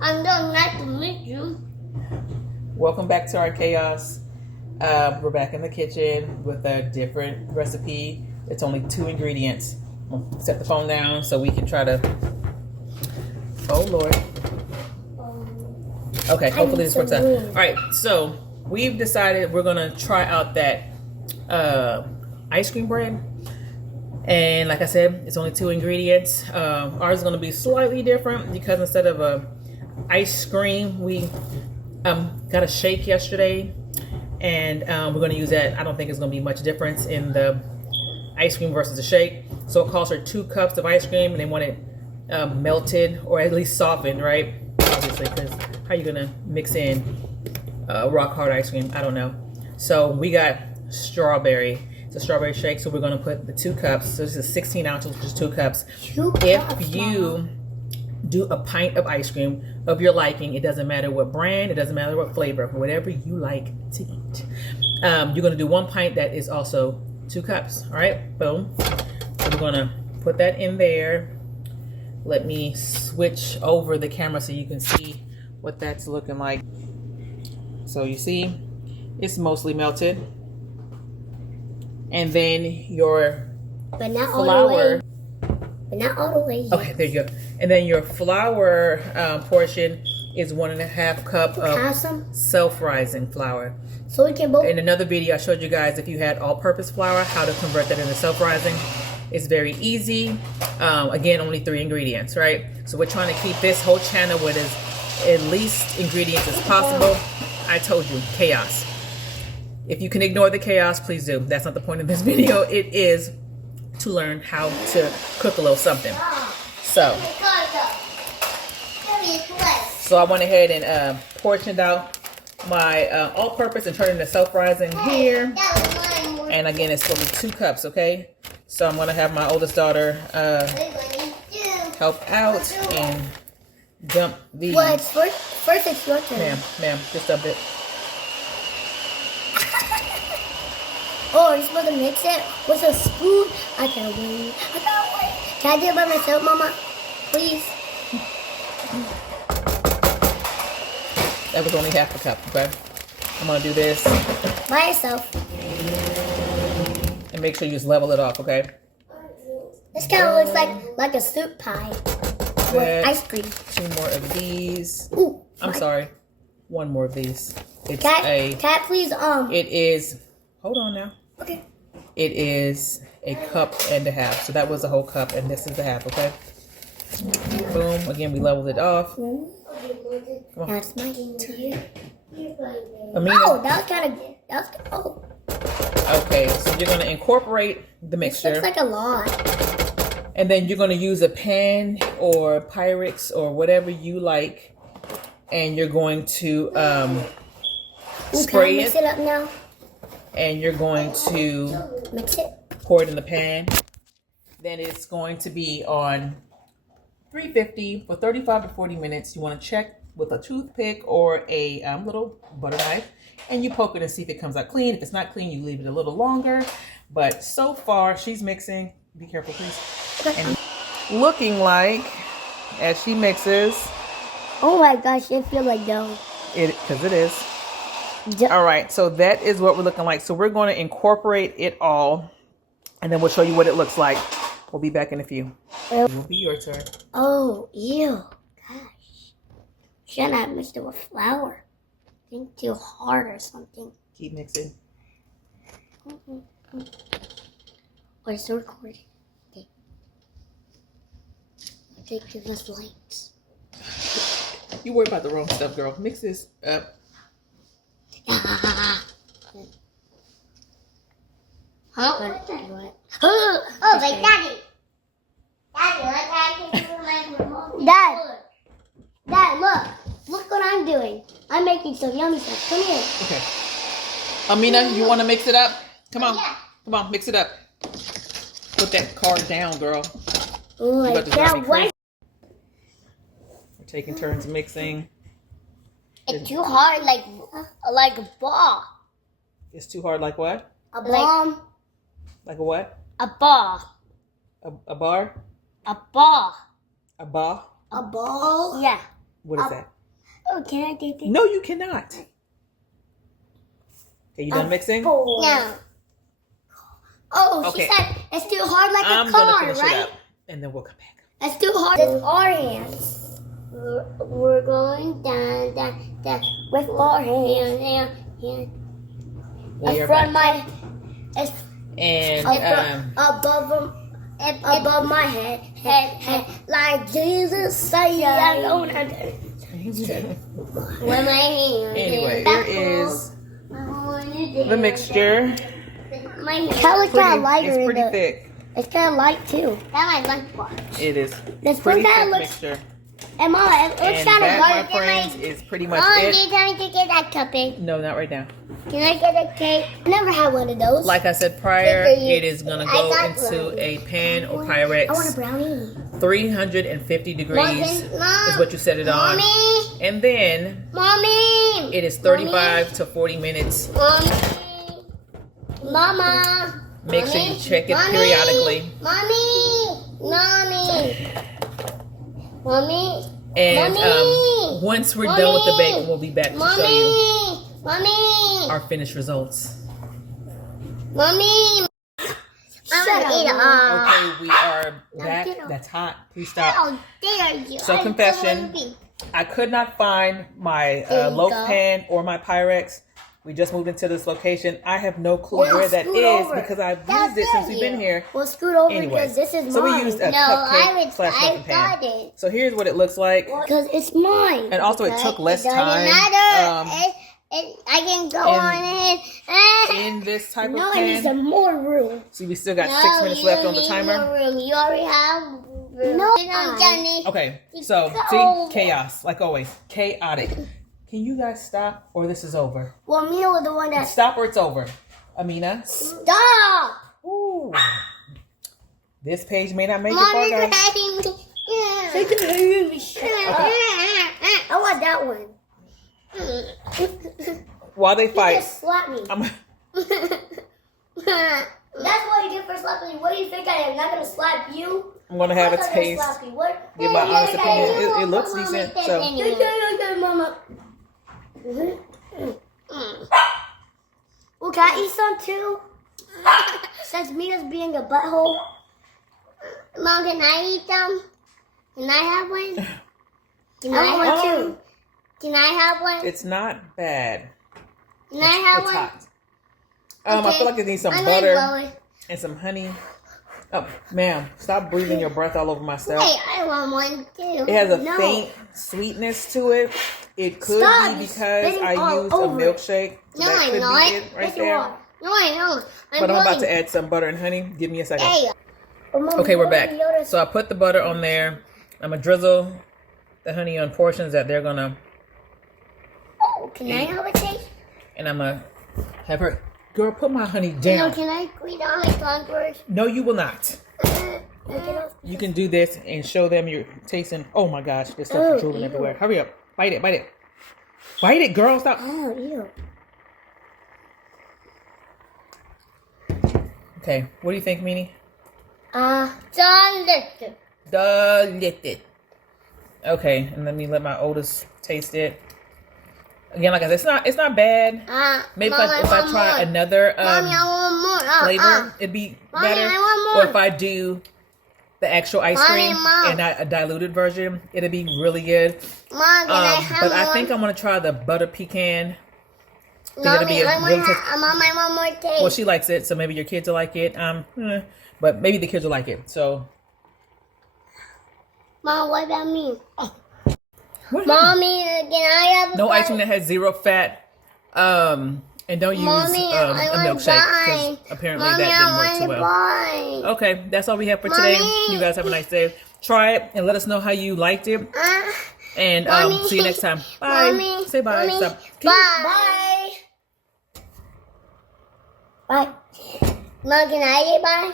I'm so nice to meet you. Welcome back to our chaos. We're back in the kitchen with a different recipe. It's only 2 ingredients. I'm gonna set the phone down so we can try to. Oh Lord. Okay, hopefully this works out. All right, so we've decided we're gonna try out that ice cream bread. And like I said, it's only 2 ingredients. Ours is gonna be slightly different because instead of a ice cream, we got a shake yesterday, and we're going to use that. I don't think it's going to be much difference in the ice cream versus the shake. So it calls for 2 cups of ice cream, and they want it melted or at least softened, right? Obviously, because how are you going to mix in rock hard ice cream? I don't know. So we got strawberry. It's a strawberry shake, so we're going to put the 2 cups. So this is 16 ounces, which is 2 cups. If you do a pint of ice cream of your liking, it doesn't matter what brand, it doesn't matter what flavor, whatever you like to eat. You're going to do 1 pint that is also 2 cups. All right, boom. So we're going to put that in there. Let me switch over the camera so you can see what that's looking like. So you see, it's mostly melted. And then your flour. But not all the way yet. Okay, there you go. And then your flour portion is 1.5 cup of self-rising flour. So we can both. In another video, I showed you guys if you had all-purpose flour, how to convert that into self-rising. It's very easy. Again, only 3 ingredients, right? So we're trying to keep this whole channel with as least ingredients as possible. I told you, chaos. If you can ignore the chaos, please do. That's not the point of this video. It is to learn how to cook a little something. So I went ahead and portioned out my all-purpose and turned it into self-rising here. And again, it's going to be 2 cups, okay? So I'm going to have my oldest daughter help out and dump these. Well, first it's your turn. Ma'am, just dump it. Oh, you're supposed to mix it with a spoon? I can't wait. I can't wait. Can I do it by myself, Mama? Please. That was only half a cup, okay? I'm going to do this. By yourself. And make sure you just level it off, okay? This kind of looks like a soup pie with ice cream. 2 more of these. Ooh, I'm sorry. 1 more of these. It's Cat, please, It is, hold on now. Okay. It is 1.5 cups. So that was a whole cup, and this is the half, okay? Boom. Again, we leveled it off. Come on. That's my turn. Amina. Oh, that was oh. Okay, so you're going to incorporate the mixture. This looks like a lot. And then you're going to use a pan or Pyrex or whatever you like. And you're going to spray Can I mix it up now? And you're going to mix it, pour it in the pan. Then it's going to be on 350 for 35 to 40 minutes. You want to check with a toothpick or a little butter knife, and you poke it and see if it comes out clean. If it's not clean, you leave it a little longer. But so far, she's mixing. Be careful, please. And looking like, as she mixes. Oh my gosh, it feels like dough. Because it is. All right, so that is what we're looking like. So we're going to incorporate it all, and then we'll show you what it looks like. We'll be back in a few. It will be your turn. Oh, ew. Gosh. Shouldn't have mixed it with flour. I think too hard or something. Keep mixing. Oh, it's still recording. Okay. Okay, give us lights. You worry about the wrong stuff, girl. Mix this up. Huh? Oh, wait, Daddy. Dad, look what I'm doing. I'm making some yummy stuff. Come here. Okay. Amina, you want to mix it up? Come on. Yeah. Come on, mix it up. Put that card down, girl. Oh, I can't wait. We're taking turns mixing. It's too hard, like a ball. It's too hard, like what? A bomb. Like a what? A ball. A bar? A ball. A ball? A ball? Yeah. What is that? Oh, can I do this? No, you cannot. Okay, you done mixing? No. Oh, Okay. she said it's too hard like I'm a gonna car, finish it right? up, and then we'll come back. It's too hard. It's our hands. We're going down with our hands. We In are front back. it's And above my head, like Jesus say, I don't know. With my hands. anyway, here is the mixture. Color's kind of lighter. It's pretty thick. It's kind of light too. That might like part. It is This pretty one thick kinda looks. mixture. And Mama, it looks And kind of that, light. my friends, is pretty much Oh, it. you're going to get that cupping. No, not right now. Can I get a cake? I never had one of those. Like I said prior, Good for you. it is gonna go into a pan or I want a Pyrex. brownie. 350 degrees Mom, is what you set it on. Mommy, And then Mommy, it is 35 to 40 minutes. Mommy, Mama. Make sure you Mommy, check it Mommy, periodically. Mommy. And Mommy. once we're done with the bacon, we'll be back to show you Mommy. our finished results. Mommy. Okay, we are back. That's hot. Please stop. How dare you? So, confession. I could not find my There you loaf go. pan or my Pyrex. We just moved into this location. I have no clue Well, where that scoot is over. because I've That's used it since it, we've been yeah. here. Well, scoot over Anyways, because this is so mine. we used a No, cupcake slash I muffin pan. got it. So here's what it looks like. Because it's mine. And also it took less It doesn't time. matter. I can go on it. In this type No, of I need pan. some more room. So we still got 6 minutes left on the timer. More room. You already have room. No, Johnny. Okay, so see, chaos, like always, chaotic. Can you guys stop or this is over? Well, Mina was the one that... Stop or it's over. Amina? Stop! Ooh. This page may not make it Mommy's far, guys. hating me. I want that one. While they He fight, just slapped me. I'm, That's what you get for slapping me. What do you think I am? Not gonna slap you? I'm gonna have a I'm not gonna taste. slap you. What? Give my honest Yeah, opinion. yeah, It looks decent. So Okay, Mama. Well, can I eat some too? Since Mina's being a butthole. Mom, can I eat them? Can I have one? Can I have one too? Can I have one? it's not bad. Can I have It's one? hot. I Okay. feel like it needs some I'm butter gonna blow it. and some honey. Oh, ma'am, stop breathing your breath all over my stuff. Hey, I want one too. It has a No. faint sweetness to it. It could Stop be because spitting I all used a over it. milkshake. So No, that I'm could not. be it right Yes, you there. are. No, I don't. But I'm about to add some butter and honey. Give me a second. Hey. Okay, we're back. So I put the butter on there. I'm gonna drizzle the honey on portions that they're gonna, Oh, can I have a taste? and I'm gonna have her. Girl, put my honey No, down. can I eat on my tongue first? No, you will not. You can do this and show them you're tasting. Oh my gosh, this stuff is drooling everywhere. Hurry up. Bite it, bite it. Bite it, girl. Stop. Oh, ew. Okay, what do you think, Meanie? Delicious. Delicious. Okay, and let me let my oldest taste it. Again, like I said, it's not bad. Maybe Mommy, if I try more. another Mommy, I want more. flavor, it'd be Mommy, better. I want Or more. if I do the actual ice Mommy, cream Mom. and not a diluted version, it'd be really good. Mom, can I have But more? I think I'm gonna try the butter pecan. Mommy, I really want more taste. Well, she likes it, so maybe your kids will like it. But maybe the kids will like it. So, Mom, what about me? what Mommy, can I have a no bite? ice cream that has zero fat. And don't use Mommy, a I want milkshake bite. because apparently Mommy, that I didn't work want too a well. bite. Okay, that's all we have for today. Mommy. You guys have a nice day. Try it and let us know how you liked it. And Mommy. see you next time. Bye. Mommy. Say bye. Mommy. Stop. Bye. Bye. Mom, can I eat bye?